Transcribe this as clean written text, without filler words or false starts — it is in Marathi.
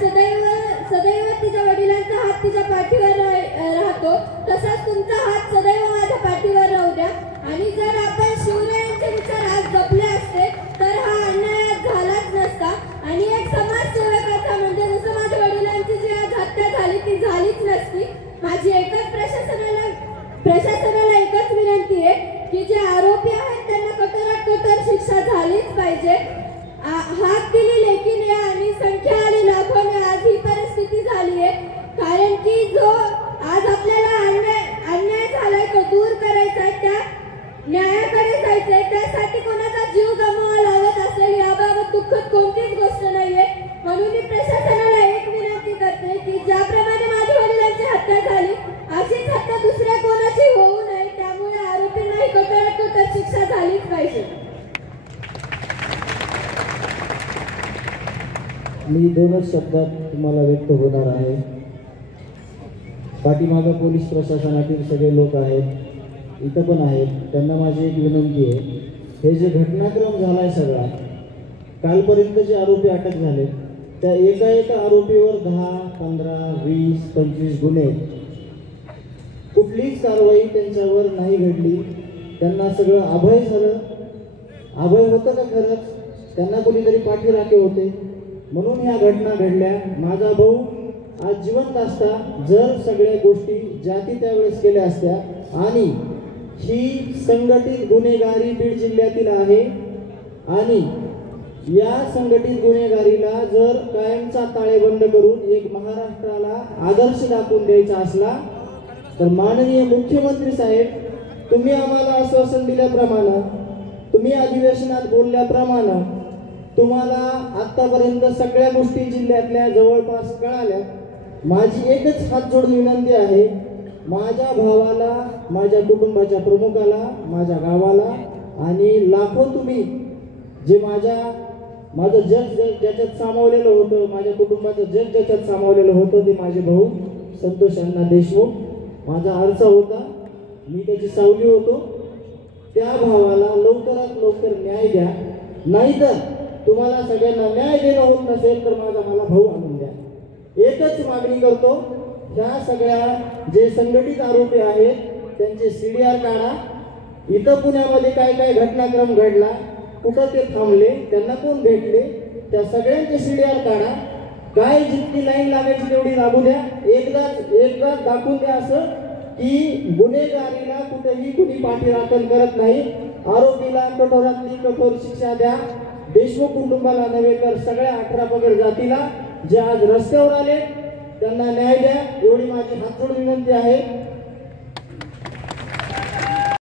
सदैव सदैव तिच्या वडिलांचा हात तिच्या पाठीवर राहतो, तसाच तुमचा हात सदैव माझ्या पाठीवर राहू द्या। आणि जर आपण शिवरायांचे विचार आज जपले असते तर हा अन्याय झालाच नसता आणि एक समाजसेवकाचा म्हणजे जसं माझ्या वडिलांची जी आज हत्या झाली ती झालीच नसती। माझी एकच प्रशासनाला एकच विनंती आहे की जे आरोपी आहेत त्यांना कठोरात कठोर शिक्षा झालीच पाहिजे। हात दिली लेकिन या आणि संख्या आली लाखोने आज ही परिस्थिती झाली आहे, कारण की जो आज आपल्याला अन्याय झालाय तो दूर करायचा आहे, त्या न्यायाकडे जायचंय, त्यासाठी कोणाचा जीव गमवावा लागत असेल याबाबत दुःखद कोणतीच गोष्ट नाहीये। म्हणून मी प्रशासनाला एक विनंती करते की ज्याप्रमाणे माझ्या वडिलांची हत्या झाली अशीच हत्या दुसऱ्या कोणाची होऊ नये, त्यामुळे आरोपींनाही कठोरात कठोर शिक्षा झालीच पाहिजे। मी दोनच शब्दात तुम्हाला व्यक्त होणार आहे। पाठीमागं पोलीस प्रशासनातील सगळे लोक आहेत, इथं पण आहेत, त्यांना माझी एक विनंती आहे, हे जे घटनाक्रम झालाय सगळा, कालपर्यंत जे आरोपी अटक झाले त्या एका आरोपीवर 10, 15, 20, 25 गुन्हे, कुठलीच कारवाई त्यांच्यावर नाही घडली। त्यांना सगळं अभय झालं। अभय होतं का खरंच? त्यांना कोणीतरी पाठीराखे होते म्हणून ह्या घटना घडल्या। माझा भाऊ आज जिवंत असता जर सगळ्या गोष्टी ज्या ती त्यावेळेस केल्या असत्या, आणि ही संघटित गुन्हेगारी बीड जिल्ह्यातील आहे आणि या संघटित गुन्हेगारीला जर कायमचा ताळेबंद करून एक महाराष्ट्राला आदर्श दाखवून द्यायचा असला तर माननीय मुख्यमंत्री साहेब, तुम्ही आम्हाला आश्वासन दिल्याप्रमाणे, तुम्ही अधिवेशनात बोलल्याप्रमाणे, तुम्हाला आतापर्यंत सगळ्या गोष्टी जिल्ह्यातल्या जवळपास कळाल्या। माझी एकच हात जोडून विनंती आहे, माझ्या भावाला, माझ्या कुटुंबाच्या प्रमुखाला, माझ्या गावाला आणि लाखो तुम्ही जे माझं जग ज्याच्यात सामावलेलं होतं, माझ्या कुटुंबाचं जग ज्याच्यात सामावलेलं होतं ते माझे भाऊ संतोष अण्णा देशमुख, माझा आरसा होता, मी त्याची सावली होतो। त्या भावाला लवकरात लवकर न्याय द्या, नाहीतर तुम्हाला सगळ्यांना न्याय देणं होत नसेल तर मला भाऊ आणून द्या। एकच मागणी करतो, ह्या सगळ्या जे संघटित आरोपी आहेत त्यांचे CDR काढा। इथं पुण्यामध्ये काय काय घटनाक्रम घडला, कुठं ते थांबले, त्यांना कोण भेटले, त्या सगळ्यांचे CDR काढा। काय जितकी लाईन लागायची तेवढी लागू द्या। एकदाच दाखवून द्या असं की गुन्हेगारीला कुठेही कुणी पाठीराखण करत नाही। आरोपीला कठोरातली कठोर शिक्षा द्या। देशमुख कुटुंबाला नव्हे तर सगळ्या 18 पगड जातीला जे आज रस्त्यावर आले त्यांना न्याय द्या, एवढी माझी हात जोडून विनंती आहे।